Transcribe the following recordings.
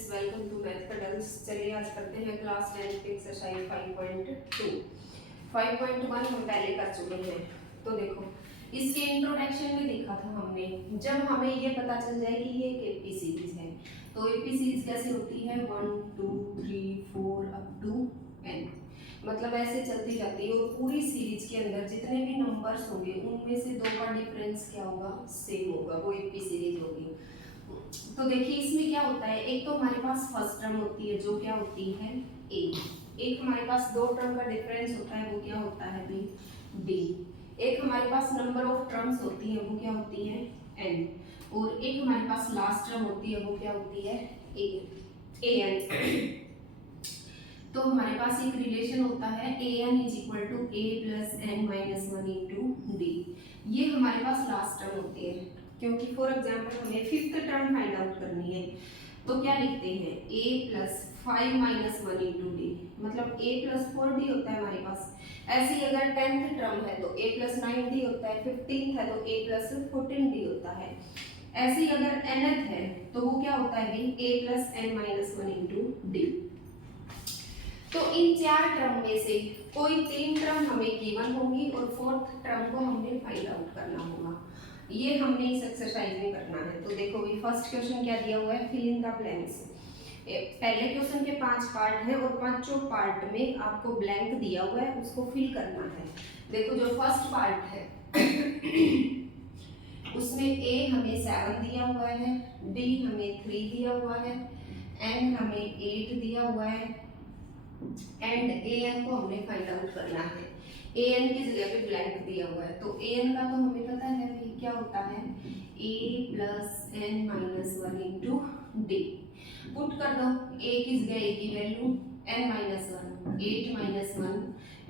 Students, welcome to Math Puddles. चलिए आज करते हैं क्लास 10 की एक्सरसाइज 5.2। 5.1 हम पहले कर चुके हैं। तो देखो, इसके इंट्रोडक्शन में देखा था हमने, जब हमें ये पता चल जाए कि ये एक एपी सीरीज है, तो एपी सीरीज कैसे होती है 1 2 3 4 अप टू n, मतलब ऐसे चलती जाती है। और पूरी सीरीज के अंदर जितने भी नंबर्स होंगे उनमें से दो का डिफरेंस क्या होगा, सेम होगा, वो एपी सीरीज होगी। तो देखिए इसमें क्या होता है, एक तो हमारे पास फर्स्ट टर्म होती है जो क्या होती है a, एक हमारे पास दो टर्म का डिफरेंस होता है वो क्या होता है b, एक हमारे पास नंबर ऑफ टर्म्स होती है वो क्या होती है n, और एक हमारे पास लास्ट टर्म होती है वो क्या होती है an। तो हमारे पास एक रिलेशन होता है an is equal to a plus N minus one into D. ये हमारे पास लास्ट टर्म होती है, क्योंकि फॉर एग्जाम्पल हमें फिफ्थ टर्म फाइंड आउट करनी है, तो क्या लिखते हैं a plus 5 minus one into D, मतलब a प्लस 4d होता है हमारे पास। ऐसे ही अगर 10th टर्म है तो a प्लस 9d होता है, 15th है तो a प्लस 14d होता है। ऐसे ही अगर nth है तो वो क्या होता है a plus N minus one into D. तो इन चार टर्म में से कोई तीन टर्म हमें गिवन होंगी और फोर्थ टर्म को हमने फाइंड आउट करना होगा। ये हमने इस एक्सरसाइज में करना है। तो देखो भी फर्स्ट क्वेश्चन क्या दिया हुआ है, फिल इन द ब्लैंक्स। पहले क्वेश्चन के 5 पार्ट हैं और पांचों पार्ट में आपको ब्लैंक दिया हुआ है, उसको फिल करना है। देखो जो फर्स्ट पार्ट है उसमें a हमें 7 दिया हुआ है, d हमें 3 दिया हुआ है, n हमें 8 दिया हुआ है एंड an को हमने फाइंड आउट करना है। an की जगह पे ब्लैंक दिया हुआ है, तो an का तो हमें पता है भाई क्या होता है a plus N minus one into D. Put कर दो, a की जगह a की value n minus one, 8 minus one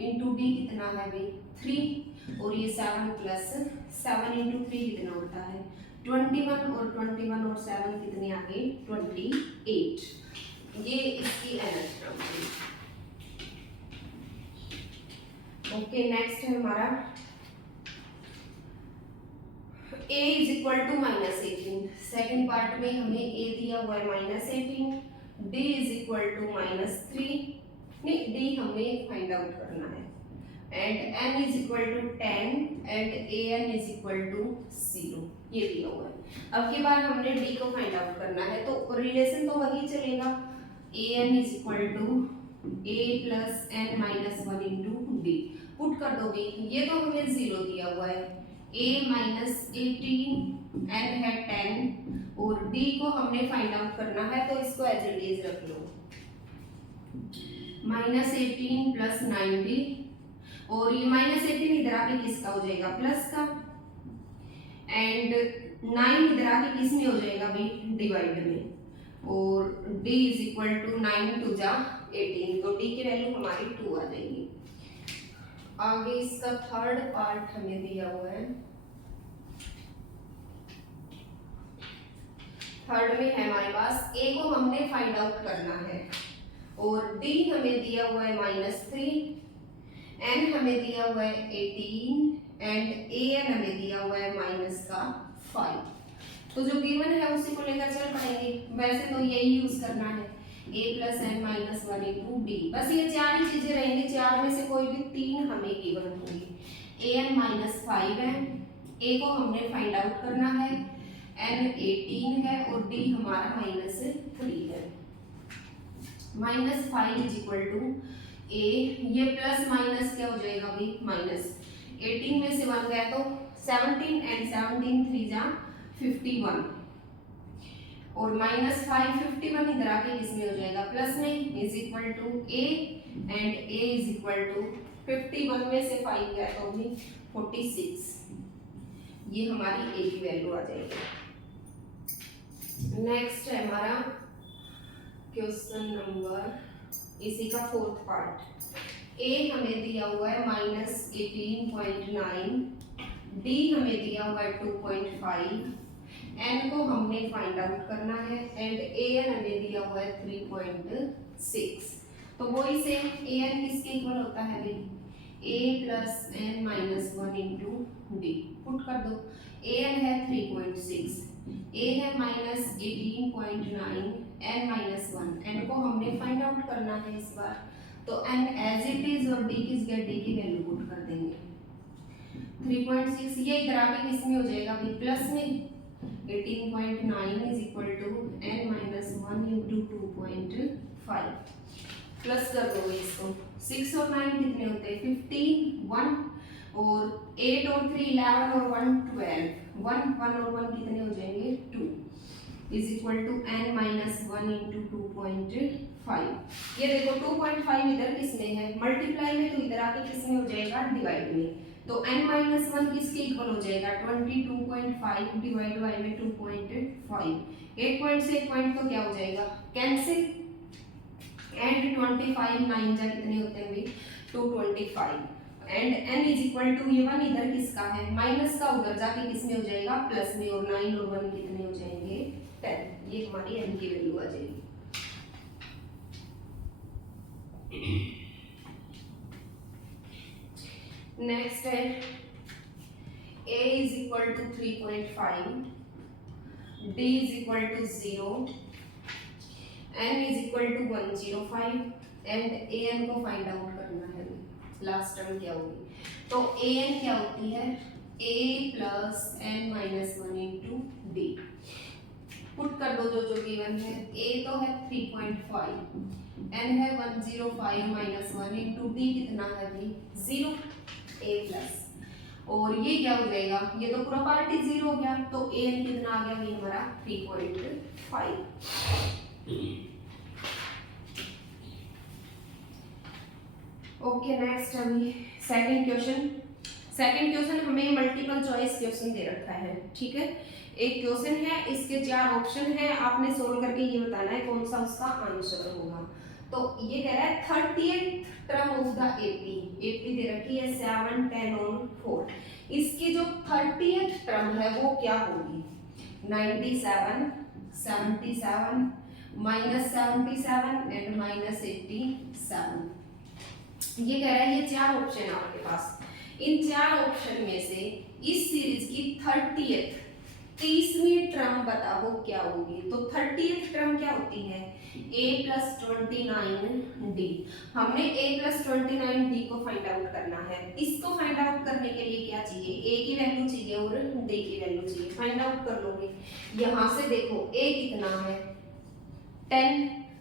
into D कितना है भाई 3, और ये 7 प्लस 7 इंटू 3 कितना होता है 21, और 21 और 7 कितने आ गए 28। ये इसकी nth टर्म है। ओके, नेक्स्ट है हमारा a is equal to minus 18। Second part में हमें a दिया हुआ है minus 18, d is equal to minus 3, नहीं d हमें फाइंड आउट करना है, and n is equal to 10 and an is equal to 0, ये दिया हुआ है। अब के बाद हमने d को फाइंड आउट करना है, तो रिलेशन तो वही चलेगा, an is equal to a plus N minus one into D. Put कर दोगे, ये तो हमें 0 दिया हुआ है, a माइनस 18 n है 10 और d को हमने फाइंड आउट करना है, तो इसको एज इट इज रख लो माइनस 18 प्लस 90, और ये माइनस 18 इधर आके किसका हो जाएगा प्लस का, एंड 9 इधर आके किस में हो जाएगा भाई डिवाइड में, और d इज इक्वल टू 9 टू जा 18, तो d की वैल्यू हमारी 2 आ जाएगी। आगे इसका थर्ड पार्ट हमें दिया हुआ है, थर्ड में है हमारे पास a को हमने फाइंड आउट करना है, और d हमें दिया हुआ है माइनस 3, n हमें दिया हुआ है 18 एंड an हमें दिया हुआ है माइनस का 5। तो जो गिवन है उसी को लेकर चल पाएंगे, वैसे तो यही यूज करना है a plus N minus one into D. बस ये चार ही चीजें रहेंगी, चार में से कोई भी तीन हमें गिवन होंगी। a n माइनस 5 है, a को हमने फाइंड आउट करना है, n 18 है और d हमारा माइनस 3 है। Minus 5 is equal to a, ये प्लस माइनस क्या हो जाएगा भाई माइनस, 18 में से 1 गया तो 17 एंड 17 3 जा 51, और माइनस 5 51 इधर आके किसमें हो जाएगा प्लस में, is equal to a and a is equal to 51 में से 5 गया तो भी 46, ये हमारी a की वैल्यू आ जाएगी। नेक्स्ट है हमारा क्वेश्चन नंबर, इसी का फोर्थ पार्ट, a हमें दिया हुआ है माइनस 18.9, d हमें दिया हुआ है 2.5, n को हमने फाइंड आउट करना है, एंड an हमें दिया हुआ है 3.6। तो वही सेम an किसके इक्वल होता है भाई a plus N minus one into D. Put कर दो, an है 3.6, ए है -18.9 n -1, n को हमने फाइंड आउट करना है इस बार, तो n एज इट इज और d की वैल्यू पुट कर देंगे 3.6। ये इधर आके किस में हो जाएगा अभी प्लस में 18.9 is equal to n -1 into 2.5 plus कर दो इसको। 6 और 9 कितने होते हैं 15, 1 और 8 और 3 11 और 1 12, 1 और 1 कितने हो जाएंगे 2 is equal to n -1 into 2.5। ये देखो 2.5 इधर किस में है मल्टीप्लाई में, तो इधर आके किस में हो जाएगा डिवाइड में, तो n -1 किसके इक्वल हो जाएगा 22.5 डिवाइड बाय में 2.5। 8 पॉइंट से 1 पॉइंट तो क्या हो जाएगा कैंसिल, एंड 25 9 जा कितने होते हैं भाई 225, and n is equal to ये 1 इधर किसका है माइनस का, उधर जाके किस में हो जाएगा प्लस में, और 9 और 1 कितने हो जाएंगे 10। ये हमारी n की वैल्यू आ जाएगी। नेक्स्ट है a is equal to 3.5, d is equal to 0, n is equal to 105 and an को फाइंड आउट करना है। लास्ट टर्म क्या होगी, तो an क्या होती है a plus n -1 into D. Put कर दो जो गिवन है, a तो है 3.5, n है 105 -1 इंटू डी कितना है अभी 0 a प्लस, और ये क्या हो जाएगा ये तो पूरा पार्ट ही 0 हो गया, तो an कितना आ गया ये हमारा 3.5। ओके नेक्स्ट अभी सेकंड क्वेश्चन हमें मल्टीपल चॉइस क्वेश्चन दे रखा है, ठीक है। एक क्वेश्चन है, इसके 4 ऑप्शन है, आपने सोल्व करके ये बताना है कौन सा उसका आंसर होगा। तो ये कह रहा है 30th term of the AP दे रखी है 7 10 और 4, इसकी जो 30th टर्म है वो क्या होगी 97 77 -77 एंड -87। ये कह रहा है ये 4 ऑप्शन है आपके पास, इन 4 ऑप्शन में से इस सीरीज की 30वीं टर्म बताओ क्या होगी। तो 30th टर्म क्या होती है a + 29d। हमने a + 29d को फाइंड आउट करना है। इसको फाइंड आउट करने के लिए क्या चाहिए a की वैल्यू चाहिए और d की वैल्यू चाहिए। फाइंड आउट कर लोगे, यहाँ से देखो a कितना है 10,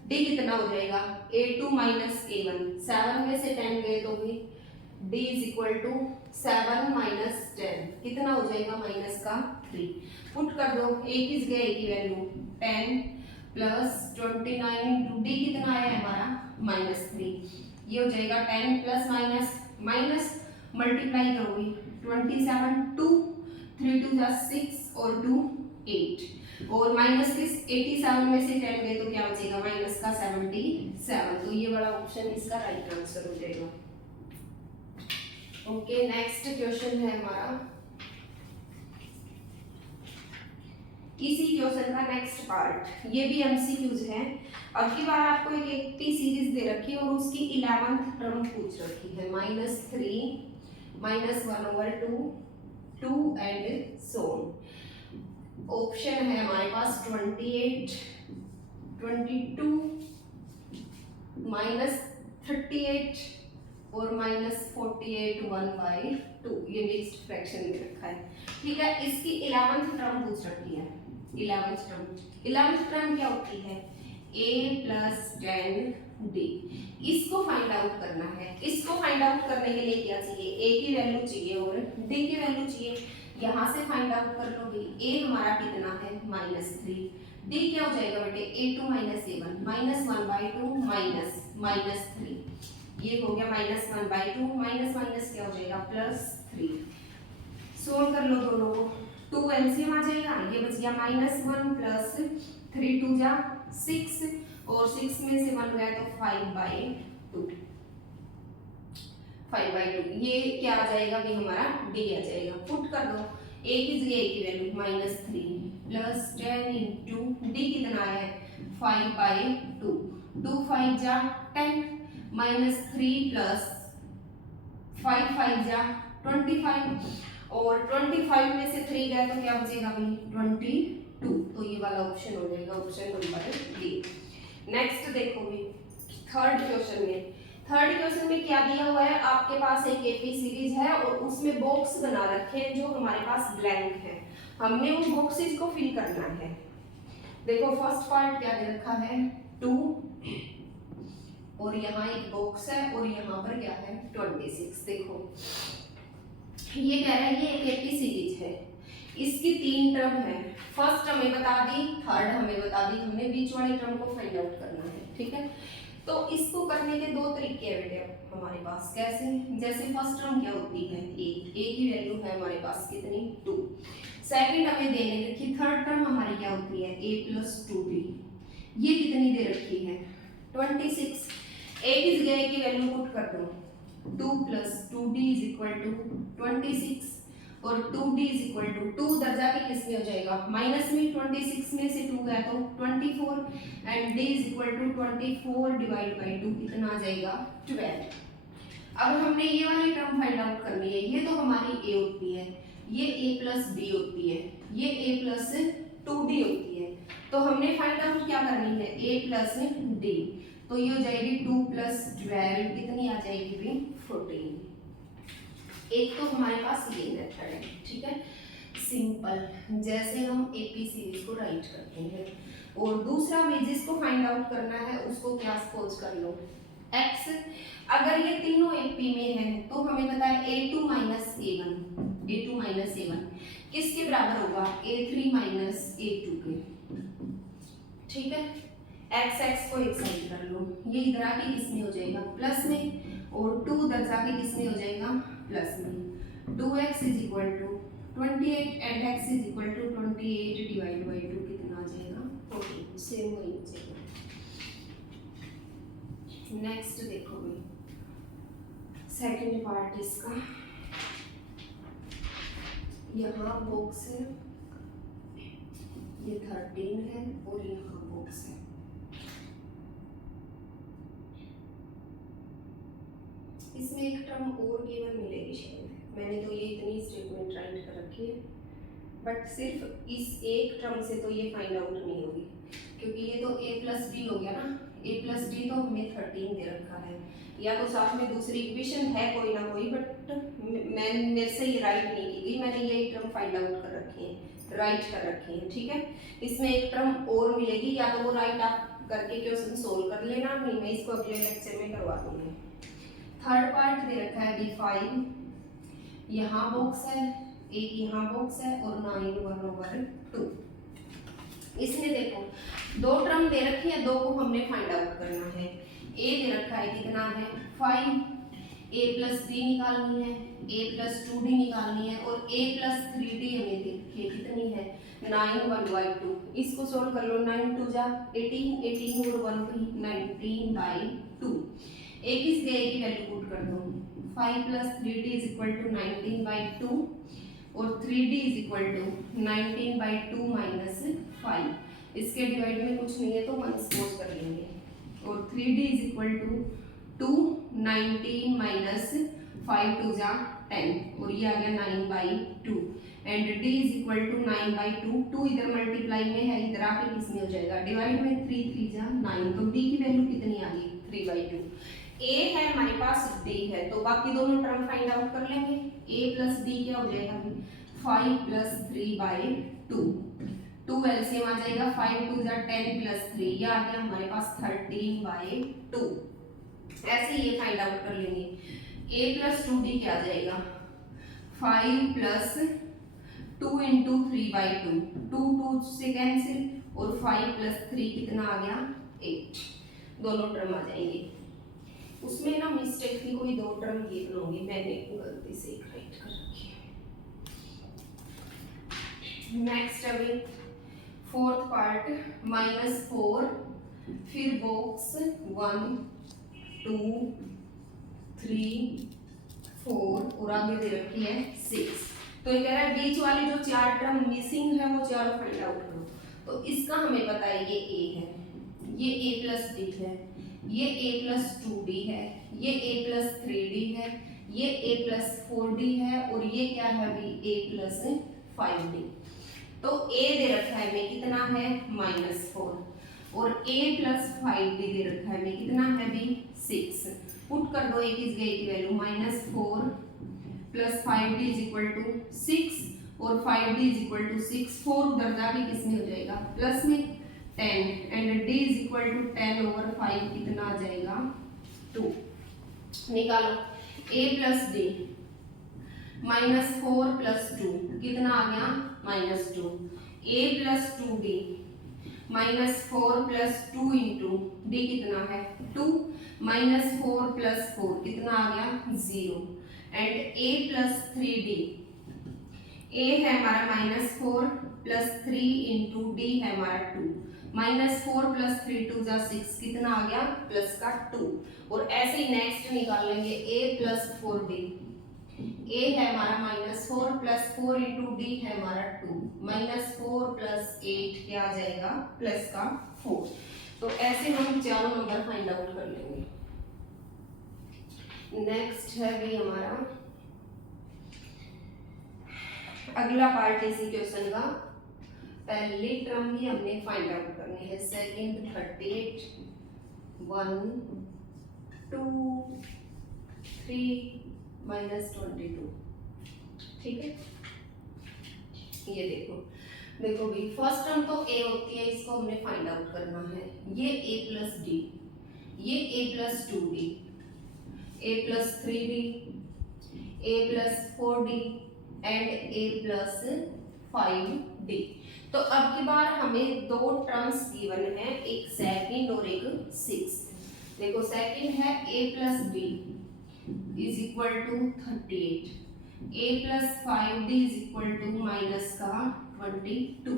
d कितना हो जाएगा a2 - a1, 7 में से 10 गए तो भी d इज इक्वल टू 7 - 10 कितना हो जाएगा -3। पुट कर दो, a किस गए a की वैल्यू 10 + 29 इंटू d कितना आया हमारा -3। ये हो जाएगा 10 प्लस माइनस मल्टीप्लाई करोगे 27 2 3 2 6 और 2 8, और माइनस किस 87 में से 10 गए तो क्या बचेगा -77। तो ये वाला ऑप्शन इसका राइट आंसर हो जाएगा। ओके नेक्स्ट क्वेश्चन है हमारा, इसी क्वेश्चन का नेक्स्ट पार्ट, ये भी एमसीक्यूज है। अब की बार आपको एक एपी सीरीज दे रखी है और उसकी 11th टर्म पूछ रखी है -3 -1/2 2 एंड सो ऑन। ऑप्शन है हमारे पास 28 22 -38 और -48 1/2। ये मिक्स्ड फ्रैक्शन में रखा है, ठीक है। इसकी 11th टर्म पूछ रखी है। 11th टर्म क्या होती है a + 10d। इसको फाइंड आउट करना है। इसको फाइंड आउट करने के लिए क्या चाहिए a की वैल्यू चाहिए और d की वैल्यू चाहिए। यहाँ से फाइंड आउट कर लोगे, a हमारा कितना है -3, d क्या हो जाएगा बेटे a2 - a1 -1/2 -3। ये हो गया -1/2 माइनस क्या हो जाएगा +3। सोल्व कर लो दोनों को, 2 एलसीएम आ जाएगा, ये बच गया -1 + 3 2 जा 6 और 6 में से 1 गया तो 5/2। ये क्या आ जाएगा भी हमारा d आ जाएगा। पुट कर दो, a की वैल्यू -3 + 10 इंटू d कितना है 5/2, 2 5 जा 10 -3 + 5 5 जा 25, और 25 में से 3 गया तो क्या बचेगा भाई 2, तो ये वाला ऑप्शन हो जाएगा ऑप्शन नंबर बी। नेक्स्ट देखो भी थर्ड क्वेश्चन में क्या दिया हुआ है, आपके पास एक एपी सीरीज है और उसमें बॉक्स बना रखे हैं जो हमारे पास ब्लैंक है, हमने उन बॉक्सेस को फिल करना है। देखो फर्स्ट पार्ट क्या दे रखा है 2 और यहाँ एक बॉक्स है और यहाँ पर क्या है 26। देखो ये कह रहा है ये एक एपी सीरीज है, इसकी 3 टर्म है, फर्स्ट हमें बता दी, थर्ड हमें बता दी, हमने बीच वाली टर्म को फाइंड आउट करना है। ठीक है, तो इसको करने के 2 तरीके हैं बेटे हमारे पास। कैसे, जैसे फर्स्ट टर्म क्या होती है ए की वैल्यू है हमारे पास कितनी 2, सेकंड हमें देने रखी थर्ड टर्म हमारी क्या होती है a + 2b, ये कितनी दे रखी है 26। a की जगह की वैल्यू पुट कर दो 2 + 2d = 26 और 2d = 2 दर्जा की किस में हो जाएगा माइनस में, 26 में से 2 गया तो 24 एंड d = 24 डिवाइड बाय 2 कितना आ जाएगा 12। अब हमने ये वाली टर्म फाइंड आउट करनी है, ये तो हमारी a होती है, ये a + b होती है, ये a + 2d होती है, तो हमने फाइंड आउट क्या करनी है a + d, तो ये हो जाएगी 2 + 12 कितनी आ जाएगी भी 14। एक तो हमारे पास ये मेथड है, ठीक है सिंपल, जैसे हम एपी सीरीज को राइट करते हैं। और दूसरा भी जिसको फाइंड आउट करना है उसको क्या सपोज कर लो x, अगर ये तीनों एपी में है तो हमें पता है a2 - a1 किसके बराबर होगा a3 - a2 के। ठीक है, x को एक साइड कर लो, ये इधर आके किस में हो जाएगा प्लस में और 2 इधर जाके किस में हो जाएगा प्लस में। 2x = 28 and x = 28 divide by 2 कितना आ जाएगा 14, सेम वही हो जाएगा। नेक्स्ट देखो भाई सेकंड पार्ट इसका, यहाँ बॉक्स है, ये 13 है और यहाँ बॉक्स है। इसमें एक टर्म और केवल मिलेगी शायद, मैंने तो ये इतनी स्टेटमेंट राइट कर रखी है, बट सिर्फ इस एक टर्म से तो ये फाइंड आउट नहीं होगी, क्योंकि ये तो a + d हो गया ना, a + d तो हमें 13 दे रखा है, या तो साथ में दूसरी इक्वेशन है कोई ना कोई, बट मेरे से ये राइट नहीं की गई, मैंने ये टर्म फाइंड आउट कर रखी है, राइट कर रखी है। ठीक है, इसमें एक टर्म और मिलेगी, या तो वो राइट आप करके क्वेश्चन सोल्व कर लेना, नहीं मैं इसको अगले लेक्चर में करवा दूंगी। थर्ड पार्ट दे रखा है b5, यहाँ बॉक्स है, एक यहाँ बॉक्स है और 9/2। इसमें देखो 2 टर्म दे रखी है, 2 को हमने फाइंड आउट करना है। a दे रखा है कितना है 5, a + b निकालनी है, a + 2d निकालनी है और a + 3d हमें देखिए कितनी है 9/2। इसको सोल्व कर लो, 9 × 2 = 18, 18 और 1 = 19/2। a की जगह की वैल्यू पुट कर दो 5 + 3d = 19/2 और 3d = 19/2 - 5, इसके डिवाइड में कुछ नहीं है तो 1 सपोज कर लेंगे और 3d = 2, 19 - 5 = 10 और ये आ गया 9/2 एंड d = 9/2, 2 इधर मल्टीप्लाई में है, इधर आके किस में हो जाएगा डिवाइड में, 3 3 = 9, तो d की वैल्यू कितनी आ गई 3/2। a है हमारे पास, d है, तो बाकी दोनों टर्म फाइंड आउट कर लेंगे। a + d क्या हो जाएगा 5 + 3/2, 2 एलसीएम आ जाएगा, 5 2 = 10 + 3, ये आ गया हमारे पास 13/2। ऐसे ये फाइंड आउट कर लेंगे। a + 2d क्या आ जाएगा 5 + 2 × 3/2, 2 2 से कैंसिल और 5 + 3 कितना आ गया 8, दोनों टर्म आ जाएंगे। उसमें ना मिस्टेक थी, कोई 2 टर्म ये बनाऊंगी, मैंने गलती से राइट कर रखी है। नेक्स्ट अभी फोर्थ पार्ट -4, फिर बॉक्स 1 2 3 4 और आगे दे रखी है 6। तो ये कह रहा है बीच वाली जो 4 टर्म मिसिंग है वो चारों फाइंड आउट करो। तो इसका हमें पता है ये a है, ये a + d है, ये a + 2d है, ये a + 3d है, ये a + 4d है और ये क्या है अभी a + 5d। तो a दे रखा है हमें कितना है -4 और a प्लस 5 भी दे रखा है हमें कितना है भी 6। पुट कर दो a की जगह की value -4 plus 5d is equal to 6 और 5d इज इक्वल टू 6। 4 उधर जाके किस में हो जाएगा प्लस में 10 and d is equal to 10 over 5 कितना आ जाएगा 2। निकालो a प्लस d -4 प्लस 2 कितना आ गया -2। a plus 2d -4 plus 2 into d कितना है 2 -4 प्लस 4 कितना आ गया 0 and a plus 3d a है हमारा -4 प्लस 3 इंटू d है हमारा 2 -4 प्लस 3 2 जा 6 कितना आ गया प्लस का 2। और ऐसे ही नेक्स्ट निकाल लेंगे a प्लस 4d a है हमारा -4 प्लस 4 इंटू d है हमारा 2 -4 प्लस 8 क्या आ जाएगा प्लस का 4। तो ऐसे हम चारों नंबर फाइंड आउट कर लेंगे। नेक्स्ट है भी हमारा अगला पार्ट इसी क्वेश्चन का। पहली टर्म ही हमने फाइंड आउट करनी है, सेकंड 38 1 2 3 -22 ठीक है। ये देखो भी फर्स्ट टर्म तो a होती है, इसको हमने फाइंड आउट करना है। ये a प्लस d, ये a plus 2d, a plus 3d, a plus 4d and a plus 5d। तो अब की बार हमें दो टर्म्स गिवन है, एक सेकंड और एक सिक्स्थ। देखो सेकंड है a plus d is equal to 38, a plus 5d is equal to minus का 22।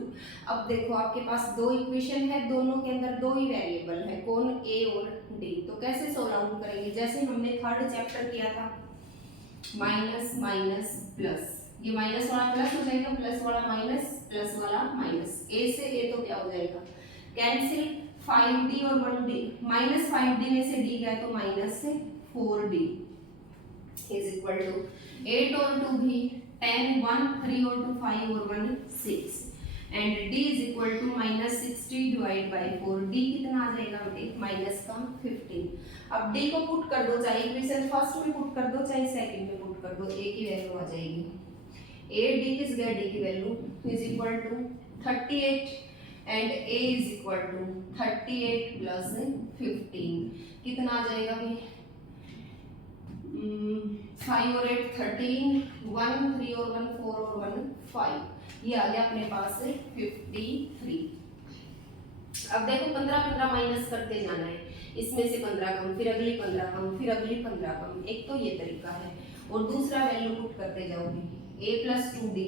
अब देखो आपके पास दो इक्वेशन है, दोनों के अंदर दो ही वेरिएबल है, कौन a और d। तो कैसे सोल्व आउट करेंगे, जैसे हमने थर्ड चैप्टर किया था, माइनस माइनस प्लस, ये माइनस वाला प्लस हो जाएगा, प्लस वाला माइनस, प्लस वाला माइनस, a से a तो क्या हो जाएगा कैंसिल, 5d और 1d, माइनस 5d में से d गया तो minus 4d is equal to 8 और 2 भी 10, 1 3 और 2 5 और 1 6 and d is equal to -60 divide by 4। d कितना आ जाएगा बेटे माइनस का 15। अब d को पुट कर दो, चाहे इक्वेशन फर्स्ट में पुट कर दो चाहे सेकंड में पुट कर दो, a की वैल्यू आ जाएगी 8, d किस गया d की वैल्यू is equal to 38 and a is equal to 38 plus 15 कितना आ जाएगा भी 5 और 8 13, 1 3 और 1 4 और 1 5, ये आ गया अपने पास 53। अब देखो 15 माइनस करते जाना है, इसमें से 15 कम, फिर अगली 15 कम, फिर अगली 15 कम। एक तो ये तरीका है और दूसरा वैल्यू पुट करते जाओगे a प्लस 2d,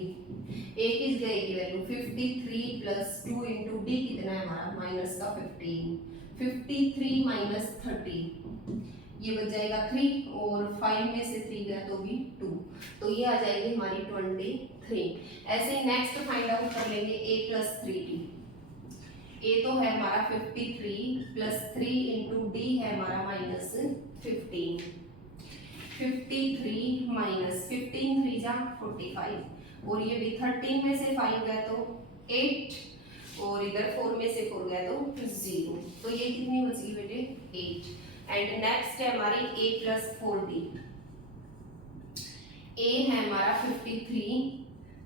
a किस गए की वैल्यू 53 प्लस 2 इंटू d कितना है हमारा माइनस का 15, 53 माइनस 30 ये बच जाएगा 3 और 5 में से 3 गया तो भी 2, तो ये आ जाएगी हमारी 23। ऐसे ही नेक्स्ट फाइंड आउट कर लेंगे a प्लस 3d, a तो है हमारा 53 प्लस 3 इंटू d है हमारा माइनस 15, 53 माइनस 15 3 जा 45 और ये भी 13 में से 5 गया तो 8 और इधर 4 में से 4 गया तो 0, तो ये कितनी बच गई बेटे 8। एंड नेक्स्ट है हमारी a प्लस 4d, a है हमारा 53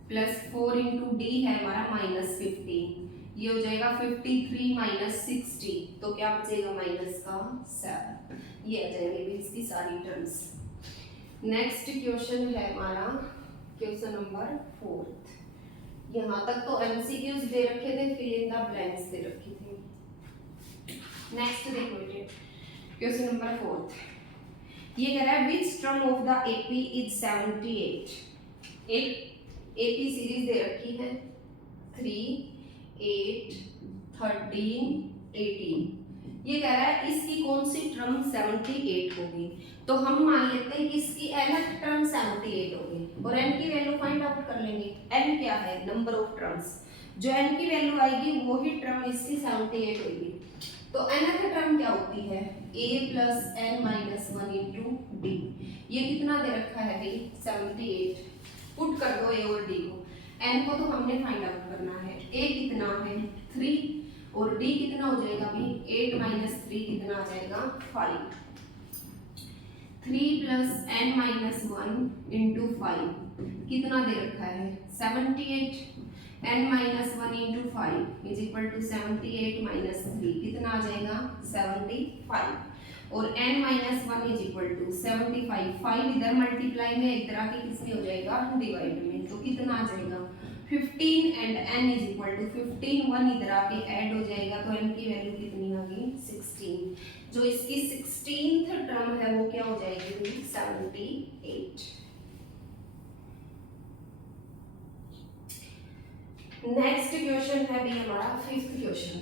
प्लस 4 इंटू d है हमारा माइनस 15, ये हो जाएगा 53 माइनस 60, तो क्या बचेगा माइनस का 7। ये आ जाएंगे भी इसकी सारी टर्म्स। नेक्स्ट क्वेश्चन है हमारा क्वेश्चन नंबर 4। यहाँ तक तो एमसीक्यूज दे रखे थे, फिल इन द ब्लैंक्स दे रखी थी। नेक्स्ट देखो बेटे क्वेश्चन नंबर 4, ये कह रहा है विच term of the AP is 78। एक एपी सीरीज दे रखी है 3 8 13 18, ये कह रहा है इसकी कौन सी टर्म 78 होगी। तो हम मान लेते हैं कि इसकी nth टर्म 78 होगी और n की वैल्यू फाइंड आउट कर लेंगे। n क्या है नंबर ऑफ टर्म्स, जो n की वैल्यू आएगी वो ही टर्म इसकी 78 होगी। तो nth टर्म क्या होती है a plus n minus 1 into D, ये कितना दे रखा है भाई 78। पुट कर दो a और d को, n को तो हमने फाइंड आउट करना है। a कितना है 3 और d कितना हो जाएगा अभी 8 माइनस 3 कितना आ जाएगा 5। 3 प्लस n माइनस 1 इंटू 5 कितना दे रखा है 78। n minus 1 into 5 is equal to 78 minus 3 कितना आ जाएगा 75 और n minus 1 is equal to 75। 5 इधर मल्टीप्लाई में एक तरह की किसमें हो जाएगा डिवाइड में, तो कितना आ जाएगा 15 and n is equal to 15। 1 इधर आके ऐड हो जाएगा तो n की वैल्यू कितनी आ गई 16। जो इसकी 16th टर्म है वो क्या हो जाएगी 78। नेक्स्ट क्वेश्चन है भी हमारा 5th क्वेश्चन।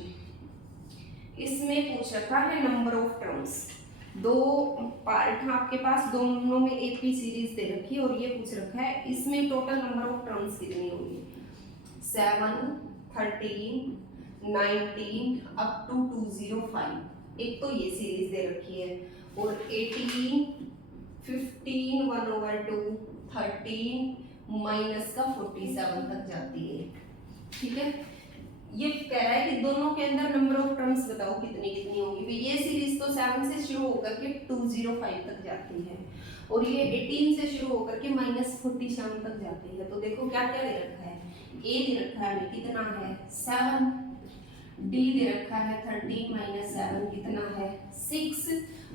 इसमें पूछ रखा है नंबर ऑफ टर्म्स। दो पार्ट हैं आपके पास, दोनों में एपी सीरीज दे रखी है और ये पूछ रखा है इसमें टोटल नंबर ऑफ टर्म्स कितनी होंगी 7, 13, 19 अप टू 205। एक तो ये सीरीज दे रखी है और 18, 15, 1/2, 13 माइनस का 47 तक जाती है। ठीक है, ये कह रहा है कि दोनों के अंदर नंबर ऑफ टर्म्स बताओ कितनी कितनी होगी। ये सीरीज तो 7 से शुरू होकर के 205 तक जाती है और ये 18 से शुरू होकर के -47 तक जाती है। तो देखो क्या क्या दे रखा है, ए दे रखा है कितना है 7, डी दे रखा है 13 माइनस 7 कितना है 6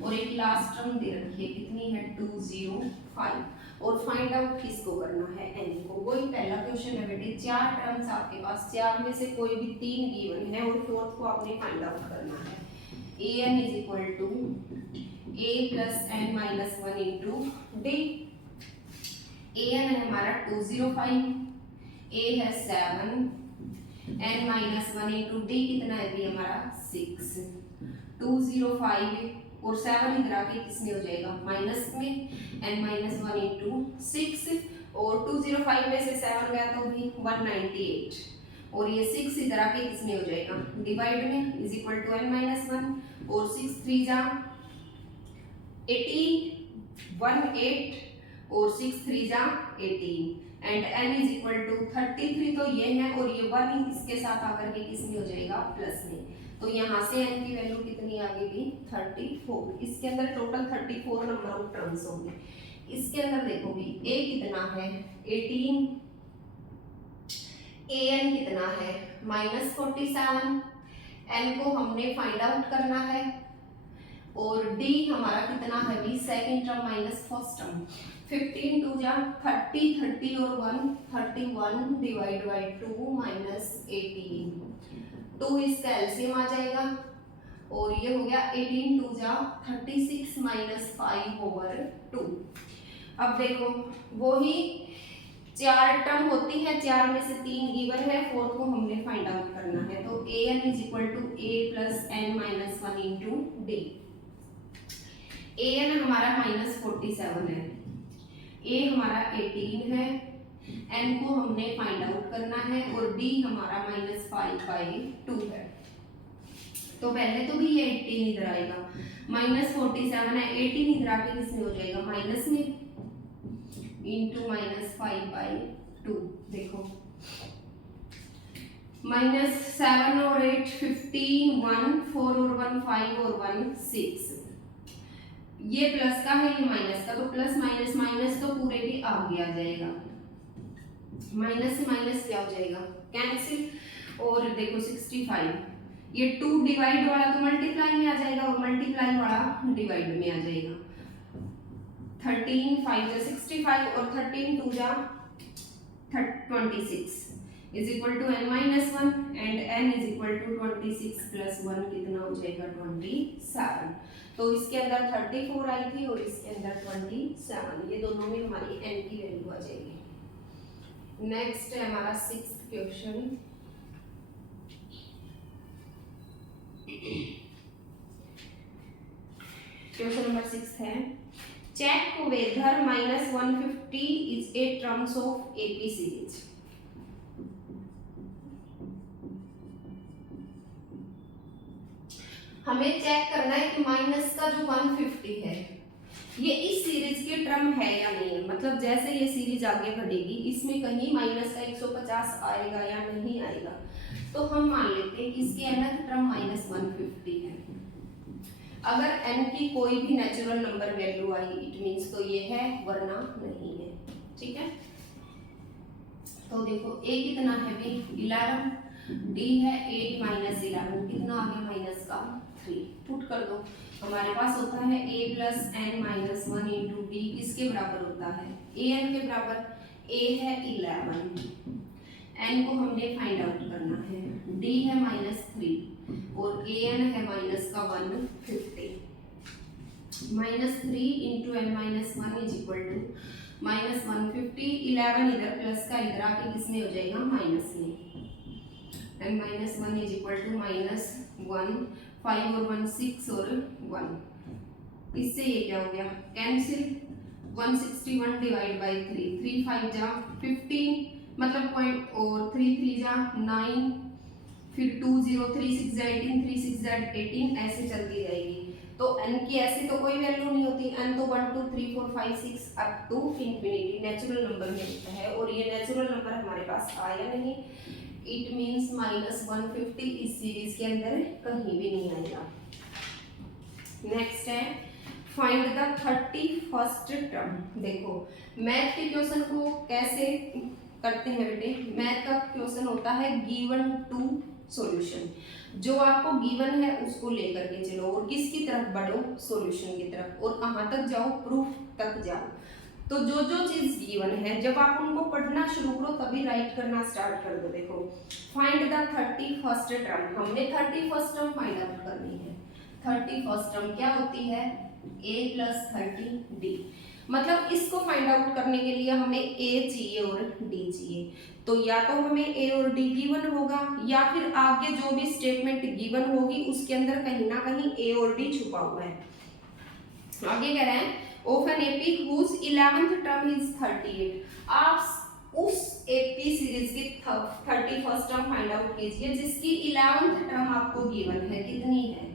और एक लास्ट टर्म दे रखी है कितनी है 205 और फाइंड आउट किसको करना है n को। वही पहला क्वेश्चन है बेटे, 4 टर्म्स आपके पास, 4 में से कोई भी 3 गिवन है और फोर्थ को आपने फाइंड आउट करना है। an is equal to a plus n minus 1 into d. an है हमारा 205, a है 7, n माइनस 1 इंटू डी कितना है भी हमारा 6। 205 और 7 इधर आके किसमें हो जाएगा माइनस में, n माइनस 1 इंटू 6 और 205 में से 7 गया तो भी 198 और ये 6 इधर आके किसमें हो जाएगा डिवाइड में is equal to n minus 1 और 6 3 जा 18 18 और 6 3 जा 18 and n is equal to 33 तो ये है और ये 1 इसके साथ आकर के किसमें हो जाएगा प्लस में। तो यहाँ से n की वैल्यू कितनी आ गई 34। इसके अंदर टोटल 34 नंबर ऑफ टर्म्स होंगे। इसके अंदर देखो भी a कितना है 18, an कितना है -47, n को हमने फाइंड आउट करना है और d हमारा कितना है भी second term minus first term. 15 2 जा 30, 30 और 1 31 डिवाइड बाय 2 माइनस 18। 2 इसका एलसीएम आ जाएगा और ये हो गया 18 2 जा 36 माइनस 5/2। अब देखो वो ही 4 टर्म होती है, 4 में से 3 गिवन है, फोर्थ को हमने फाइंड आउट करना है। तो an is equal to a plus n minus 1 into d. an हमारा -47 है, a हमारा 18 है, n को हमने फाइंड आउट करना है और d हमारा -5/2 है। तो पहले तो भी ये 18 इधर आएगा, -47 है 18 इधर आके किसमें हो जाएगा माइनस में इंटू -5/2। देखो -7 और 8 15 1 4 और 1 5 और 1 6। ये प्लस का है ये माइनस का, तो प्लस माइनस माइनस तो पूरे भी आगे आ जाएगा, माइनस से माइनस क्या हो जाएगा कैंसिल। और देखो 65 ये 2 डिवाइड वाला तो मल्टीप्लाई में आ जाएगा और मल्टीप्लाई वाला डिवाइड में आ जाएगा। 13 5 जा 65 और 13 2 जा 26 is equal to n minus 1 and n is equal to 26 plus 1 कितना हो जाएगा 27। तो इसके अंदर 34 आई थी और इसके अंदर 27, ये दोनों में हमारी n की वैल्यू आ जाएगी। नेक्स्ट है हमारा 6th क्वेश्चन। क्वेश्चन नंबर 6 है, check whether -150 is a terms of AP series। हमें चेक करना है कि माइनस का जो 150 है ये इस सीरीज के टर्म है या नहीं है, मतलब जैसे ये सीरीज आगे बढ़ेगी इसमें कहीं माइनस का 150 आएगा या नहीं आएगा। तो हम मान लेते हैं कि इसकी nth टर्म माइनस 150 है। अगर n की कोई भी natural number value I it means तो ये है वरना नहीं है। ठीक है, तो देखो a कितना है भी 11, d है 8 माइनस 11 कितना आ गया माइनस का 3। पुट कर दो, हमारे पास होता है a plus n minus 1 into b किसके बराबर होता है a n के बराबर। a है 11, n को हमने फाइंड आउट करना है, d है माइनस 3 और a n है माइनस का 150। Minus 3 into n minus 1 is equal to minus 150। 11 इधर प्लस का इधर आके किसमें हो जाएगा माइनस में, n minus 1 is equal to minus 1, 5 और 1 6 और 1। इससे ये क्या हो गया कैंसिल, 161 डिवाइड बाई 3, 3 5 जा 15 मतलब पॉइंट और 3 3 जा 9, फिर 2 0 3 6 जा 18, 3 6 जा 18 ऐसे चलती जाएगी। तो n की ऐसी तो कोई वैल्यू नहीं होती, n तो 1 2 3 4 5 6 up to infinity natural number में होता है और ये नेचुरल नंबर हमारे पास आया नहीं, इट मींस माइनस 150 इस सीरीज के अंदर कहीं भी नहीं आएगा। नेक्स्ट है फाइंड द 31st टर्म। देखो मैथ के क्वेश्चन को कैसे करते हैं बेटे, मैथ का क्वेश्चन होता है गिवन टू सॉल्यूशन, जो आपको गिवन है उसको लेकर के चलो और किसकी तरफ बढ़ो सॉल्यूशन की तरफ, और कहाँ तक जाओ प्रूफ तक जाओ। तो जो जो चीज गिवन है जब आप उनको पढ़ना शुरू करो तभी राइट करना स्टार्ट कर दो। देखो फाइंड द 31st टर्म, हमने 31st टर्म फाइंड आउट करनी है। 31st टर्म क्या होती है a प्लस 30 d, मतलब इसको फाइंड आउट करने के लिए हमें a चाहिए और d चाहिए। तो या तो हमें a और d गिवन होगा या फिर आगे जो भी स्टेटमेंट गिवन होगी उसके अंदर कहीं ना कहीं a और d छुपा हुआ है। आगे कह रहे हैं of an AP whose 11th term is 38। आप उस एपी सीरीज की 31st टर्म फाइंड आउट कीजिए जिसकी 11th टर्म आपको गिवन है, कितनी है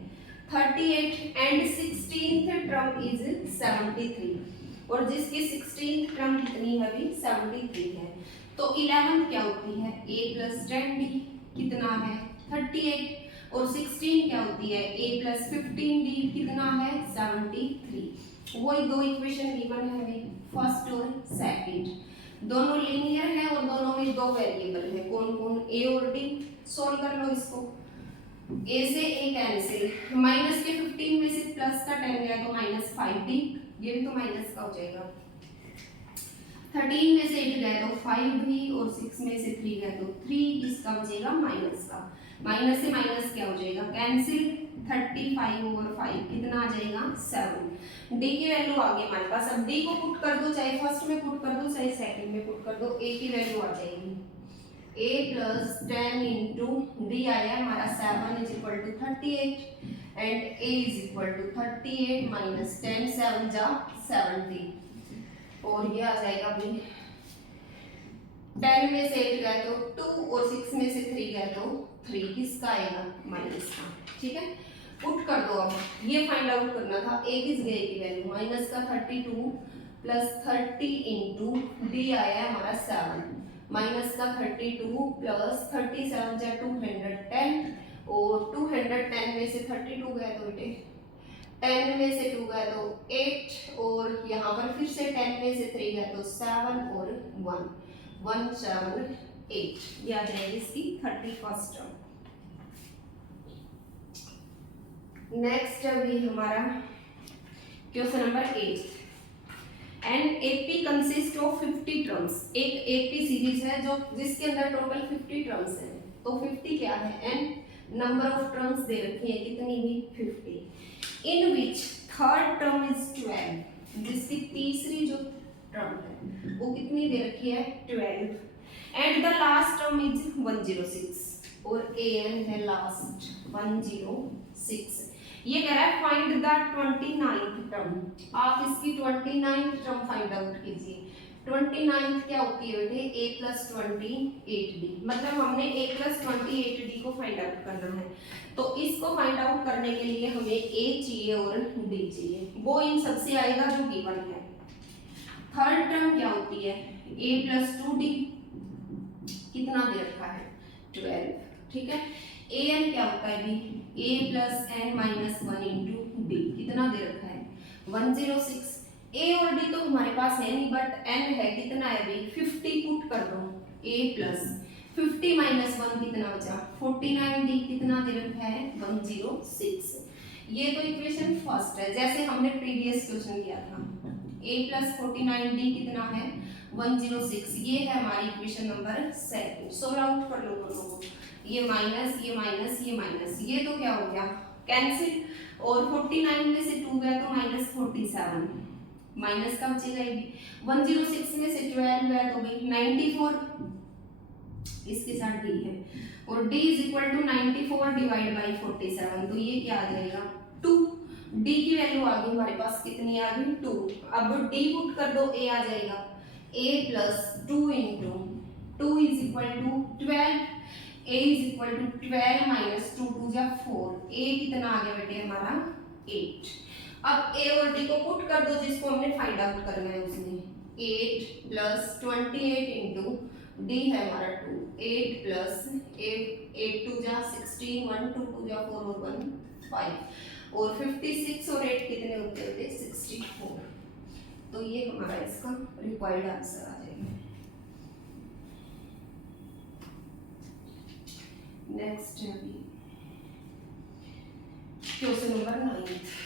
38 एंड 16th टर्म इज 73 और जिसकी 16th टर्म कितनी है भी 73 है। तो 11th क्या होती है a प्लस 10d कितना है 38 और 16 क्या होती है a प्लस 15d कितना है 73। वही दो इक्वेशन गिवन है हमें फर्स्ट और सेकंड, दोनों लीनियर है और दोनों में दो वेरिएबल है, कौन कौन a और d। सॉल्व कर लो इसको, a से a कैंसिल, माइनस के 15 में से प्लस का 10 गया तो माइनस 5d, ये भी तो माइनस का हो जाएगा। 13 में से 8 गए तो 5 भी और 6 में से 3 गए तो 3, इसका बचेगा माइनस का, माइनस से माइनस क्या हो जाएगा कैंसिल, 35 ओवर 5 कितना आ जाएगा 7। d की वैल्यू आ गई हमारे पास, अब d को पुट कर दो, चाहे फर्स्ट में पुट कर दो चाहे सेकंड में पुट कर दो, a की वैल्यू आ जाएगी a प्लस 10 इंटू डी आया हमारा 7 is equal to 38 and a is equal to 38 minus 10 7 जा 70 और ये आ जाएगा अपनी 10 में से 8 गए तो 2 और 6 में से 3 गए तो 3, किसका आएगा माइनस का। ठीक है पुट कर दो, अब ये फाइंड आउट करना था a किस गए की वैल्यू माइनस का 32 प्लस 30 इंटू डी आया हमारा 7 माइनस का 32 प्लस 37 जा 210 और 210 में से 32 गए तो बेटे 10 में से 2 गए तो 8 और यहाँ पर फिर से 10 में से 3 गए तो 7 और 1 7 8, ये आ जाएगी इसकी 31st टर्म। नेक्स्ट अभी हमारा question number 8, an AP consist of 50 terms. एक एपी सीरीज है जो जिसके अंदर टोटल 50 टर्म्स हैं, तो 50 क्या है एन नंबर ऑफ टर्म्स दे रखी है कितनी भी 50, इन विच थर्ड टर्म इज 12, जिसकी तीसरी जो टर्म है वो कितनी दे रखी है 12 and the last term is 106 और ए एन है लास्ट 106। ये कह रहा है फाइंड द 29th टर्म, आप इसकी 29th टर्म फाइंड आउट कीजिए। 29 क्या होती है बेटे a प्लस 28d, मतलब हमने a प्लस 28d को फाइंड आउट करना है। तो इसको फाइंड आउट करने के लिए हमें a चाहिए और d चाहिए, वो इन सबसे आएगा जो गिवन है। थर्ड टर्म क्या होती है a प्लस 2d, कितना दे रखा है 12, ठीक है। an क्या होता है भी a plus n minus 1 into D, कितना दे रखा है 106। a और d तो हमारे पास है नहीं, बट n है, कितना है भाई 50, पुट कर दो a प्लस 50 माइनस 1 कितना बचा 49, d कितना दे रखा है 106। ये तो इक्वेशन फर्स्ट है, जैसे हमने प्रीवियस क्वेश्चन किया था। a प्लस 49, d कितना है 106, ये है हमारी equation number second. Solve out कर लो दोनों को, ये माइनस ये माइनस ये माइनस, ये तो क्या हो गया कैंसिल, और 49 में से 2 गया तो माइनस 47, माइनस का बचेगा ये भी। 106 में से 12 गया तो भाई 94, इसके साथ d है, और d is equal to 94 divide by 47, तो ये क्या आ जाएगा 2। d की वैल्यू आ गई हमारे पास, कितनी आ गई 2। अब d पुट कर दो, a आ जाएगा a plus 2 into 2 is equal to 12, a is equal to 12 minus 2, 2 जा 4, a कितना आ गया बेटे हमारा 8। अब a और d को पुट कर दो, जिसको हमने फाइंड आउट करना है उसमें 8 प्लस 28 इंटू d है हमारा 2, 8 प्लस 8 2 जा 16, 1 2 2 जा 4 और 1 5, और 56 और 8 कितने होते हैं 64। तो ये हमारा इसका रिक्वायर्ड आंसर आ जाएगा। नेक्स्ट है अभी question number 9।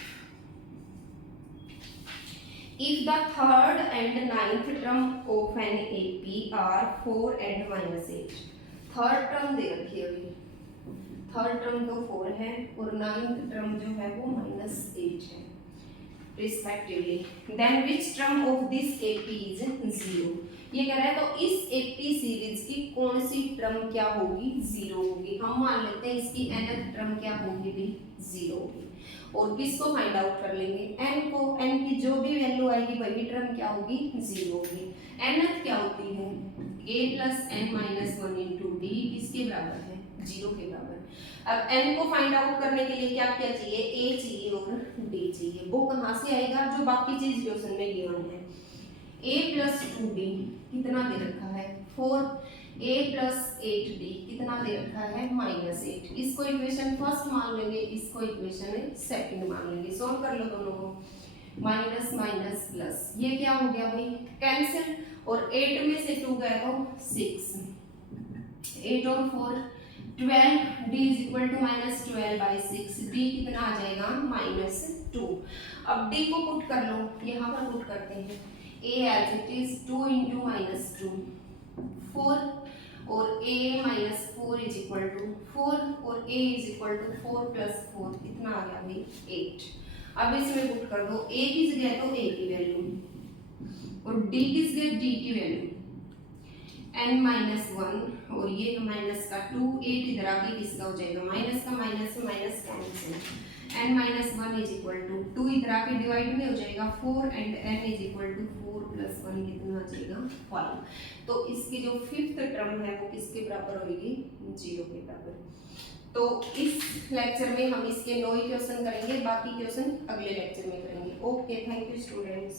If the third and ninth term of an AP are 4 and minus 8, third term दे रखी है अभी, थर्ड टर्म तो 4 है और नाइन्थ टर्म जो है वो माइनस 8 है respectively, then which term of this AP is 0। ये कह रहा है तो इस AP सीरीज की कौन सी टर्म क्या होगी 0 होगी। हम मान लेते हैं इसकी nth टर्म क्या होगी भी 0 होगी, और किसको फाइंड आउट कर लेंगे n को, n की जो भी वैल्यू आएगी वही टर्म क्या होगी 0 होगी। nth क्या होती है a plus n minus 1 into D, किसके बराबर है 0 के बराबर। अब n को फाइंड आउट करने के लिए क्या क्या चाहिए a चाहिए और d चाहिए, वो कहाँ से आएगा जो बाकी चीज क्वेश्चन में गिवन है। a प्लस 2d कितना दे रखा है 4, a प्लस 8d कितना दे रखा है माइनस 8, इसको इक्वेशन फर्स्ट मान लेंगे, इसको इक्वेशन सेकंड मान लेंगे। सॉल्व कर लो दोनों को, माइनस माइनस प्लस, ये क्या हो गया भाई कैंसिल, और 8 में से 2 गया तो 6, 8 और 4 12, d is equal to minus 12 by 6, d कितना आ जाएगा माइनस 2। अब d को पुट कर लो, यहाँ पर पुट करते हैं, a as it is 2 into minus 2 4, और a minus 4 is equal to 4, और a is equal to 4 plus 4 कितना आ गया भाई 8। अब इसमें पुट कर दो, a किस गया तो a की वैल्यू, और d किस गया d की वैल्यू n माइनस 1, और ये माइनस का 2, 8 इधर आके किसका हो जाएगा माइनस का माइनस से minus cancel, n minus 1 is equal to 2 इधर आके डिवाइड में हो जाएगा 4, and n is equal to 4 plus 1 कितना आ जाएगा 5। तो इसकी जो फिफ्थ टर्म है वो किसके बराबर होगी 0 के बराबर। तो इस लेक्चर में हम इसके 9 क्वेश्चन करेंगे, बाकी क्वेश्चन अगले लेक्चर में करेंगे। Okay, thank you students.